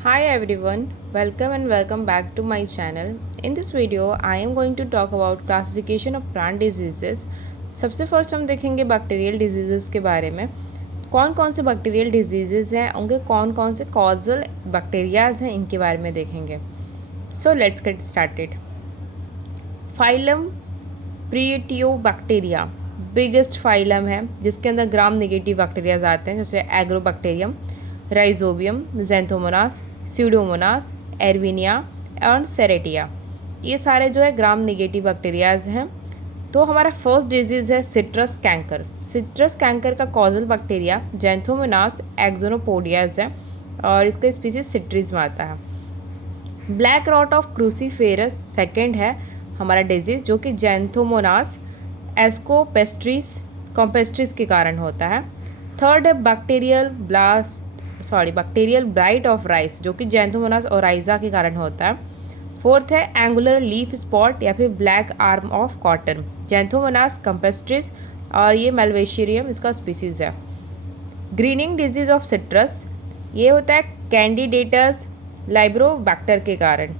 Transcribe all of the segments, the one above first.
Hi everyone, welcome and welcome back to my channel. In this video, I am going to talk about classification of plant diseases. सबसे first हम देखेंगे bacterial diseases के बारे में। कौन कौन से बैक्टीरियल डिजीज़ेस हैं, उनके कौन कौन से कॉजल बैक्टीरियाज हैं, इनके बारे में देखेंगे। So let's get started. Phylum proteobacteria biggest phylum है, जिसके अंदर ग्राम नेगेटिव बैक्टीरियाज आते हैं, जैसे agrobacterium, rhizobium, xanthomonas, pseudomonas, erwinia और सेरेटिया। ये सारे जो है ग्राम नेगेटिव बैक्टीरियाज हैं। तो हमारा फर्स्ट डिजीज़ है सिट्रस कैंकर। सिट्रस कैंकर का कॉजल बैक्टीरिया जेंथोमोनास एक्सोनोपोडियाज है और इसका स्पीसीज सिट्रीज में आता है। Black rot of cruciferous second है हमारा डिजीज़, जो कि जेंथोमोनास एस्कोपेस्ट्रीस कॉम्पेस्ट्रीस के कारण होता है। थर्ड है बैक्टीरियल ब्लाइट ऑफ राइस, जो कि जेंथोमोनास ओराइजा के कारण होता है। फोर्थ है एंगुलर लीफ स्पॉट या फिर black arm of cotton, xanthomonas campestris, और ये मेल्वेशियरियम इसका स्पीसीज़ है। ग्रीनिंग डिजीज ऑफ सिट्रस, ये होता है कैंडिडेटस लाइब्रोबैक्टर के कारण,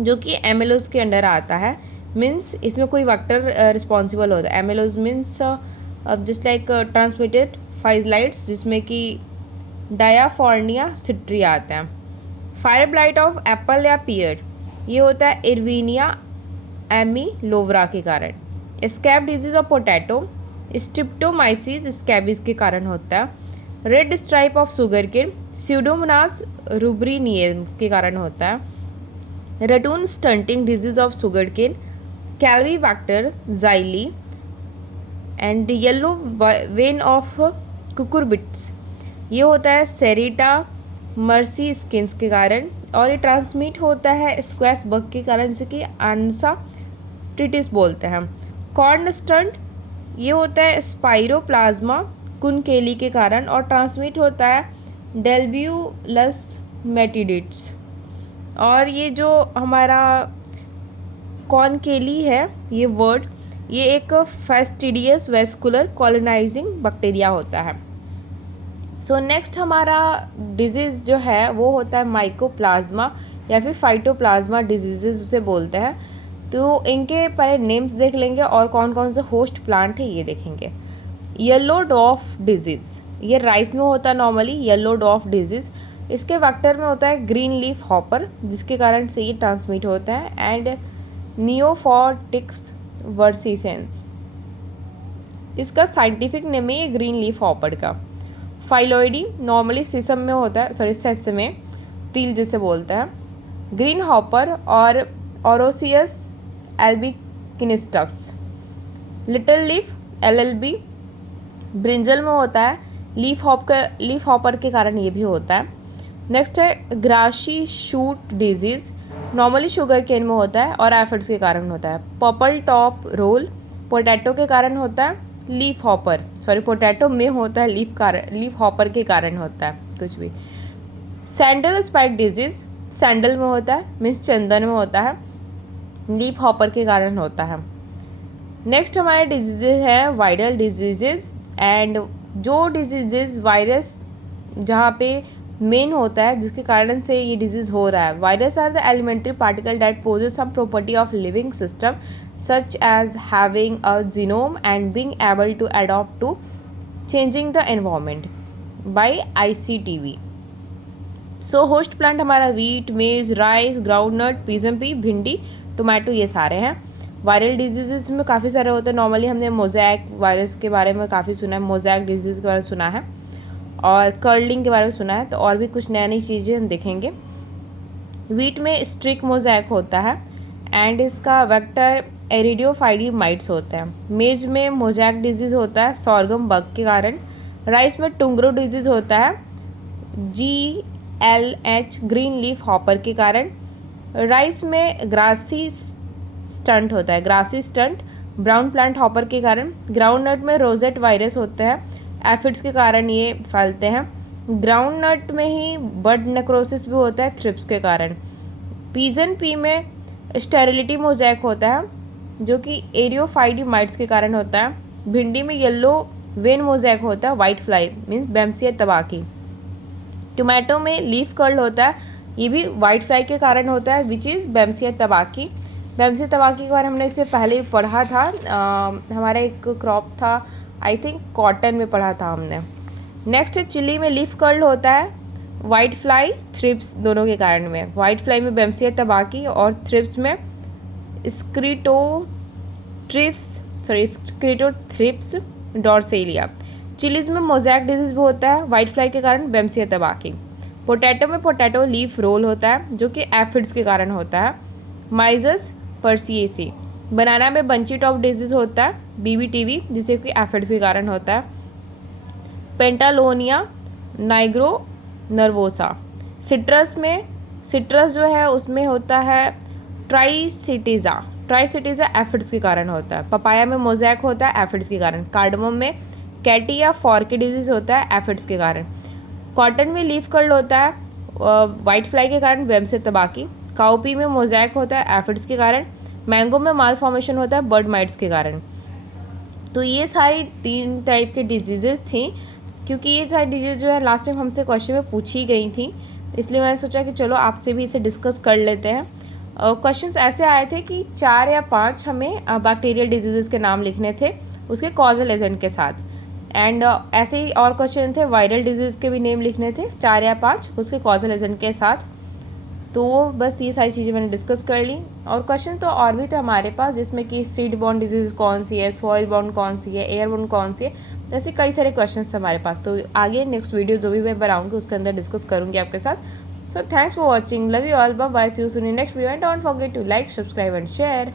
जो कि एमेलोज के अंडर आता है। मीन्स इसमें कोई बैक्टर रिस्पॉन्सिबल होता है। एमेलोज मीन्स जस्ट लाइक ट्रांसमिटेड फाइजलाइट्स, जिसमें कि डायाफॉर्निया सिट्री आते हैं। फायर ब्लाइट ऑफ एप्पल या पियर, ये होता है इरविनिया एमीलोवरा के कारण। Scab disease of potato streptomyces scabies के कारण होता है। Red stripe of sugar cane pseudomonas rubrilineans के कारण होता है। Ratoon stunting disease of sugar cane clavibacter xyli and yellow vein of cucurbits, ये होता है सेरिटा मर्सी स्किन्स के कारण, और ये ट्रांसमिट होता है स्क्वैश बग के कारण, जिसे कि आंसा ट्रिटिस बोलते हैं। कॉर्न स्टंट, ये होता है स्पाइरोप्लाज्मा कुनकेली के कारण और ट्रांसमिट होता है डेल्ब्यूलस मेटिडिट्स। और ये जो हमारा कॉनकेली है, ये वर्ड, ये एक फैस्टिडियस वेस्कुलर कॉलोनाइजिंग बैक्टीरिया होता है। सो नेक्स्ट हमारा डिजीज़ जो है वो होता है माइकोप्लाज्मा या फिर फाइटोप्लाज्मा डिजीज़ उसे बोलते हैं। तो इनके पहले नेम्स देख लेंगे और कौन कौन से होस्ट प्लांट है ये देखेंगे। येलो डॉफ डिजीज़, ये राइस में होता है नॉर्मली। येलो डॉफ डिजीज़, इसके वेक्टर में होता है ग्रीन लीफ हॉपर, जिसके कारण से ये ट्रांसमिट होता है। एंड नियोफॉर्टिक्स वर्सिसेंस, इसका साइंटिफिक नेम है ये ग्रीन लीफ हॉपर का। फाइलोइडी नॉर्मली सिसम में होता है, सेसमे तिल जिसे बोलते हैं। ग्रीन हॉपर और ओरोसियस एल्बिकिनिस्टक्स। लिटिल लीफ LLB ब्रिंजल में होता है। लीफ हॉपर के कारण ये भी होता है। नेक्स्ट है grassy shoot disease, normally sugar cane में होता है और एफिड्स के कारण होता है। पर्पल टॉप रोल पोटैटो के कारण होता है। पोटैटो में होता है, लीफ हॉपर के कारण होता है कुछ भी। सैंडल स्पाइक डिजीज़ सैंडल में होता है, मीन्स चंदन में होता है, लीफ हॉपर के कारण होता है। नेक्स्ट हमारे डिजीज़ है वायरल डिजीज़। एंड जो डिजीज़ वायरस जहाँ पे मेन होता है, जिसके कारण से ये डिजीज़ हो रहा है। Virus are the elementary particle that possess some property of living system such as having a genome and being able to adapt to changing the environment by ICTV. So host plant हमारा wheat, मेज, rice, groundnut, pigeon P, भिंडी, tomato, ये सारे हैं। Viral disease में काफ़ी सारे होते हैं। नॉर्मली हमने मोज़ैक वायरस के बारे में काफ़ी सुना है, मोज़ैक डिजीज़ के बारे में सुना है और कर्लिंग के बारे में सुना है। तो और भी कुछ नई नई चीज़ें हम देखेंगे। वीट में स्ट्रिक मोज़ैक होता है एंड इसका वेक्टर एरिडियोफाइडी माइट्स होता है। मेज में मोज़ैक डिजीज़ होता है सॉर्गम बग के कारण। राइस में टुंग्रो डिजीज़ होता है GLH ग्रीन लीफ हॉपर के कारण। राइस में ग्रासी स्टंट होता है, grassy stunt brown plant hopper के कारण। ग्राउंडनट में रोजेट वायरस होते हैं, एफिड्स के कारण ये फैलते हैं। ग्राउंडनट में ही बड नेक्रोसिस भी होता है, थ्रिप्स के कारण। पीजन पी में स्टेरिलिटी मोज़ैक होता है, जो कि एरियोफाइडी माइट्स के कारण होता है। भिंडी में येलो वेन मोज़ैक होता है, white fly means bemisia tabaci. Tomato में लीफ कर्ल होता है, ये भी वाइट फ्लाई के कारण होता है, विच इज़ बेम्सिया तबाकी। बेम्सिया तबाकी के बारे में हमने इससे पहले भी पढ़ा था, हमारा एक क्रॉप था, आई थिंक कॉटन में पढ़ा था हमने। नेक्स्ट है चिली में लीफ कर्ल होता है वाइट फ्लाई थ्रिप्स दोनों के कारण में। वाइट फ्लाई में बेम्सिया तबाकी और थ्रिप्स में स्क्रीटोथ्रिप्स डॉर्सेलिया। चिलीज में मोज़ैक डिजीज़ भी होता है वाइट फ्लाई के कारण बेम्सिया तबाकी। पोटैटो में पोटैटो लीफ रोल होता है जो कि एफिड्स के कारण होता है, माइजस पर्सिएसी। बनाना में बंची टॉप डिजीज़ होता है BBTV, जिसे कि एफिड्स के कारण होता है। Pentalonia नाइग्रो nervosa. सिट्रस जो है उसमें होता है ट्राइसिटिज़ा एफिड्स के कारण होता है। पपाया में मोज़ैक होता है एफिड्स के कारण। कार्डमम में कैटी या फॉर्की डिजीज़ होता है एफिड्स के कारण। कॉटन में लीफ कर्ल होता है वाइट फ्लाई के कारण बेम्सिया तबाकी। काउपी में मोज़ैक होता है एफिड्स के कारण। मैंगो में माल फॉर्मेशन होता है बर्ड माइट्स के कारण। तो ये सारी 3 टाइप के डिजीज़ेस थी, क्योंकि ये सारी डिजीज़ जो है लास्ट टाइम हमसे क्वेश्चन में पूछी गई थी, इसलिए मैंने सोचा कि चलो आपसे भी इसे डिस्कस कर लेते हैं। क्वेश्चंस ऐसे आए थे कि 4 या 5 हमें बैक्टीरियल डिजीज़ेस के नाम लिखने थे उसके कॉजल एजेंट के साथ, एंड ऐसे ही और क्वेश्चन थे वायरल डिजीज़ के भी नेम लिखने थे 4 या 5 उसके कॉजल एजेंट के साथ। तो बस ये सारी चीज़ें मैंने डिस्कस कर ली। और क्वेश्चन तो और भी थे हमारे पास, जिसमें कि सीड बॉर्न डिजीज़ कौन सी है, सॉइल बॉर्न कौन सी है, एयर बॉर्न कौन सी है, ऐसे कई सारे क्वेश्चंस थे हमारे पास। तो आगे नेक्स्ट वीडियो जो भी मैं बनाऊंगी उसके अंदर डिस्कस करूंगी आपके साथ। So thanks for watching, love you all, bye bye, see you soon in next video and don't forget to like, subscribe and share.